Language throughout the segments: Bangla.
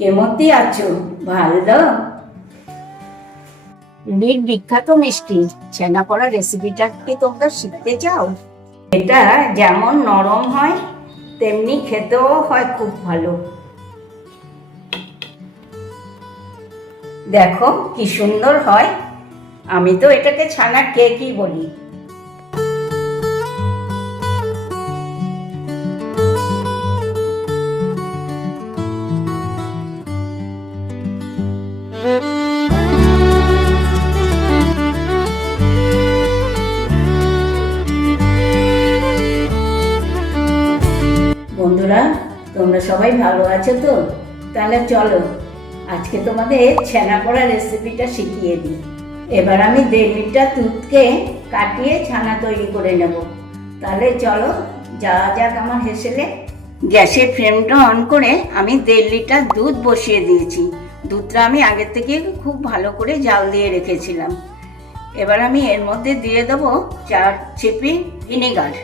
কেমতি আছো? ভালো। পুরীর বিখ্যাত মিষ্টি ছানাপোড়া রেসিপিটা কি তোমরা শিখতে চাও? এটা যেমন নরম হয় তেমনি খেতেও হয় খুব ভালো। দেখো কি সুন্দর হয়। আমি তো এটাকে ছানার কেকই বলি। বন্ধুরা, তোমরা সবাই ভালো আছো তো? তাহলে চলো আজকে তোমাদের ছানাপোড়া রেসিপিটা শিখিয়ে দিই। এবার আমি 1.5 লিটার দুধকে কাটিয়ে ছানা তৈরি করে নেব। তাহলে চলো যাওয়া যাক আমার হেসেলে। গ্যাসের ফ্লেমটা অন করে আমি 1.5 লিটার দুধ বসিয়ে দিয়েছি। দুধটা আমি আগের থেকে খুব ভালো করে জাল দিয়ে রেখেছিলাম। এবার আমি এর মধ্যে দিয়ে দেবো 4 চিপি ভিনেগার।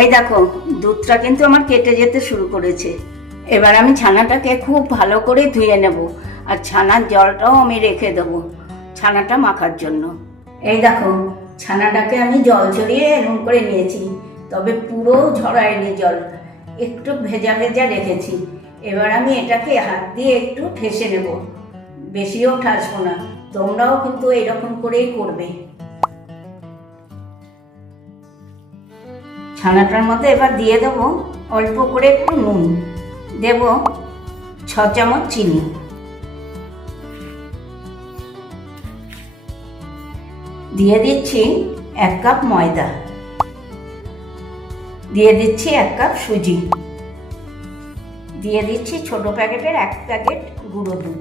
এই দেখো দুধটা কিন্তু আমার কেটে যেতে শুরু করেছে। এবার আমি ছানাটাকে খুব ভালো করে ধুয়ে নেব, আর ছানার জলটাও আমি রেখে দেবো ছানাটা মাখার জন্য। এই দেখো ছানাটাকে আমি জল ঝরিয়ে এরকম করে নিয়েছি, তবে পুরো ঝরায়নি জল, একটু ভেজা ভেজা রেখেছি। এবার আমি এটাকে হাত দিয়ে একটু ঠেসে নেব, বেশিও ঠাসবো না। তোমরাও কিন্তু এরকম করেই করবে। ছানাটার মধ্যে এবার দিয়ে দেবো অল্প করে একটু নুন, দেব 6 চামচ চিনি, দিয়ে দিচ্ছি 1 কাপ ময়দা, দিয়ে দিচ্ছি 1 কাপ সুজি, দিয়ে দিচ্ছি ছোট প্যাকেটের 1 প্যাকেট গুঁড়ো দুধ।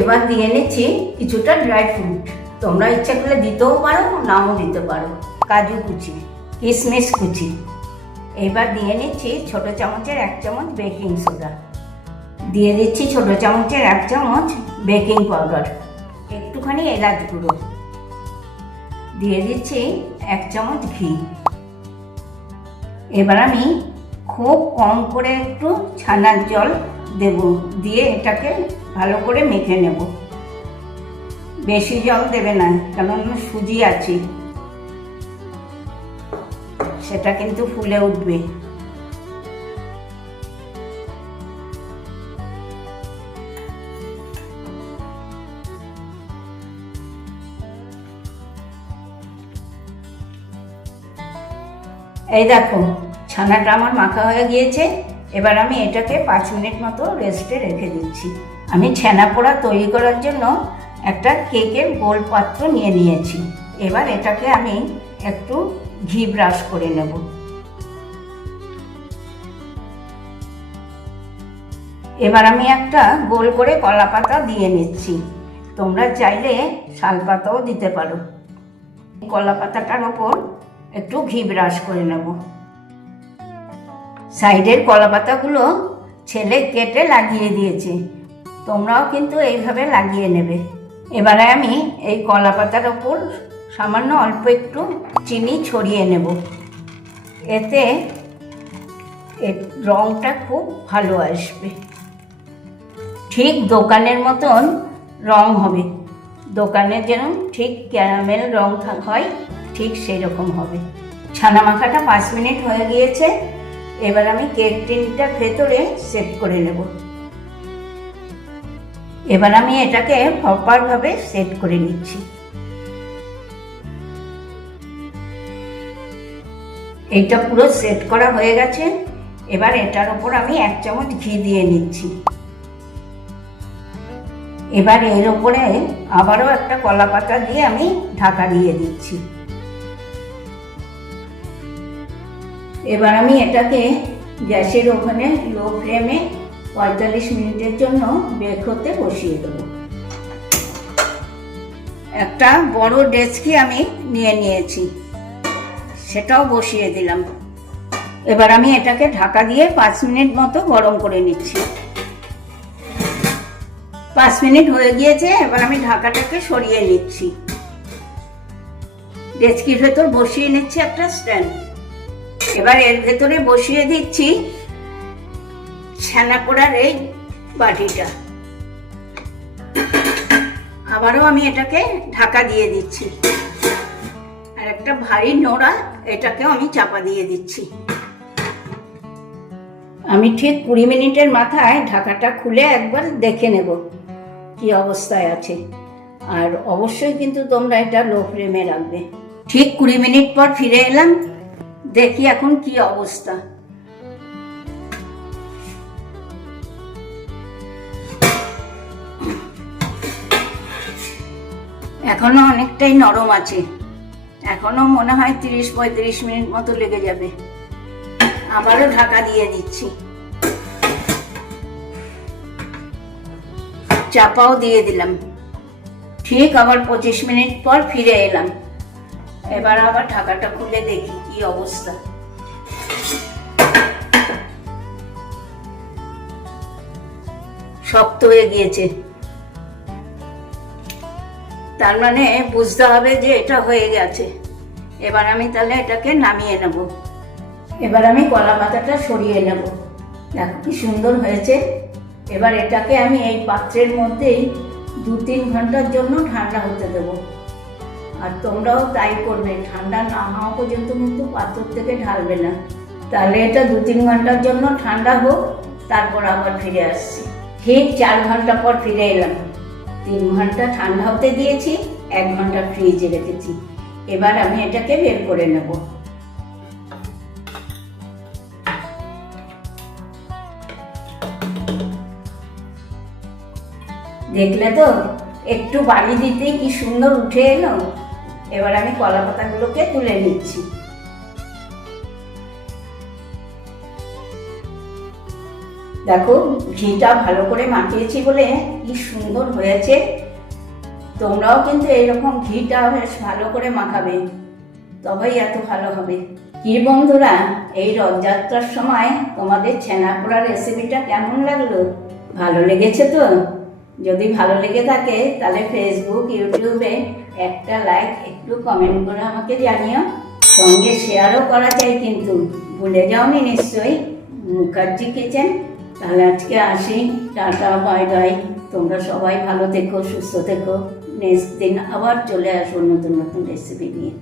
এবার দিয়ে নিচ্ছি কিছুটা ড্রাই ফ্রুট, তোমরা ইচ্ছা করলে দিতেও পারো, নাও দিতে পারো। কাজু কুচি, কিশমিশ কুচি। এবার দিয়ে নিচ্ছি ছোট চামচের 1 চামচ বেকিং সোডা, দিয়ে দিচ্ছি ছোট চামচের 1 চামচ বেকিং পাউডার, একটুখানি এলাচ গুঁড়ো, দিয়ে দিচ্ছি 1 চামচ ঘি। এবার আমি খুব কম করে একটু ছানার জল দেব, দিয়ে এটাকে ভালো করে মেখে নেব। বেশি জল দেবে না, কারণ সুজি আছে, সেটা কিন্তু ফুলে উঠবে। এই দেখো ছানাটা আমার মাখা হয়ে গিয়েছে। এবার আমি এটাকে 5 মিনিট মতো রেস্টে রেখে দিচ্ছি। আমি ছানাপোড়া তৈরি করার জন্য একটা কেকের গোল পাত্র নিয়ে নিয়েছি। এবার এটাকে আমি একটু ঘি ব্রাশ করে নেব। এবার আমি একটা গোল করে কলা পাতা দিয়ে নিচ্ছি, তোমরা চাইলে শাল পাতাও দিতে পারো। কলা পাতাটার ওপর একটু ঘি ব্রাশ করে নেব। সাইডের কলা পাতাগুলো ছেলে কেটে লাগিয়ে দিয়েছে, তোমরাও কিন্তু এইভাবে লাগিয়ে নেবে। এবারে আমি এই কলা পাতার ওপর সামান্য অল্প একটু চিনি ছড়িয়ে নেব, এতে এর রঙটা খুব ভালো আসবে। ঠিক দোকানের মতন রং হবে, দোকানের যেন ঠিক ক্যারামেল রং হয় ঠিক সেই রকম হবে। ছানা মাখাটা 5 মিনিট হয়ে গিয়েছে। এবার আমি কেক টিনটা ভেতরে সেট করে নেব। এবার আমি এটাকে প্রপারভাবে সেট করে নিচ্ছি। এইটা পুরো সেট করা হয়ে গেছে। এবার এটার উপর আমি 1 চামচ ঘি দিয়ে নিচ্ছি। এবার এর উপরে আবারও একটা কলা পাতা দিয়ে আমি ঢাকা দিয়ে দিচ্ছি। এবার আমি এটাকে গ্যাসের ওভেনে লো ফ্লেমে 45 মিনিটের জন্য বেক হতে বসিয়ে দেবো। একটা বড় ডেচকি আমি নিয়ে নিয়েছি, সেটাও বসিয়ে দিলাম। এবার আমি এটাকে ঢাকা দিয়ে 5 মিনিট মতো গরম করে নিচ্ছি। 5 মিনিট হয়ে গিয়েছে। এবার আমি ঢাকাটাকে সরিয়ে নিচ্ছি। ডেচকির ভেতর বসিয়ে নিচ্ছি একটা স্ট্যান্ড। এবার এর ভেতরে বসিয়ে দিচ্ছি ছানা পোড়ার এই বাটিটা। আবারও আমি এটাকে ঢাকা দিয়ে দিচ্ছি, আর একটা ভারী নোড়া এটাকেও আমি চাপা দিয়ে দিচ্ছি। আমি ঠিক 20 মিনিটের মাথায় ঢাকাটা খুলে একবার দেখে নেব কি অবস্থায় আছে। আর অবশ্যই কিন্তু তোমরা এটা লো ফ্লেমে রাখবে। ঠিক 20 মিনিট পর ফিরে এলাম, দেখি এখন কি অবস্থা। এখনো অনেকটাই নরম আছে, এখনো মনে হয় 30-35 মিনিট মতো লেগে যাবে। আবারও ঢাকা দিয়ে দিচ্ছি, চাপাও দিয়ে দিলাম। ঠিক আবার 25 মিনিট পর ফিরে এলাম। এবার আবার ঢাকাটা খুলে দেখি কি অবস্থা। শক্ত হয়ে গিয়েছে, তার মানে বুঝতে হবে যে এটা হয়ে গেছে। এবার আমি তাহলে এটাকে নামিয়ে নেব। এবার আমি কলা পাতাটা সরিয়ে নেব। দেখো কি সুন্দর হয়েছে। এবার এটাকে আমি এই পাত্রের মধ্যেই 2-3 ঘন্টার জন্য ঠান্ডা হতে দেব। আর তোমরাও তাই করবে, ঠান্ডা না হওয়া পর্যন্ত কিন্তু পাত্র থেকে ঢালবে না। তাহলে এটা 2-3 ঘন্টার জন্য ঠান্ডা হোক, তারপর আবার ফিরে আসছি। ঠিক 4 ঘন্টা পর ফিরে এলাম। 3 ঘন্টা ঠান্ডা হতে দিয়েছি, 1 ঘন্টা ফ্রিজে রেখেছি। এবার আমি এটাকে বের করে নেব। দেখলে তো, একটু বাড়ি দিতেই কি সুন্দর উঠে এলো। এবার আমি কলা পাতাগুলোকে তুলে নিচ্ছি। দেখো ঘিটা ভালো করে মাখিয়েছি বলে কি সুন্দর হয়েছে। তোমরাও কিন্তু এইরকম ঘিটা বেশ ভালো করে মাখাবে, তবেই এত ভালো হবে। কি বন্ধুরা, এই রথযাত্রার সময় তোমাদের ছানা পোড়া রেসিপিটা কেমন লাগলো? ভালো লেগেছে তো? যদি ভালো লেগে থাকে তাহলে ফেসবুক, ইউটিউবে একটা লাইক, একটু কমেন্ট করে আমাকে জানিও। সঙ্গে শেয়ারও করা চাই কিন্তু, ভুলে যাওনি নিশ্চয়ই। মুখার্জি কিচেন। তাহলে আজকে আসি, টাটা, বাই বাই। তোমরা সবাই ভালো থেকো, সুস্থ থেকো। নেক্সট দিন আবার চলে আসবো নতুন নতুন রেসিপি নিয়ে।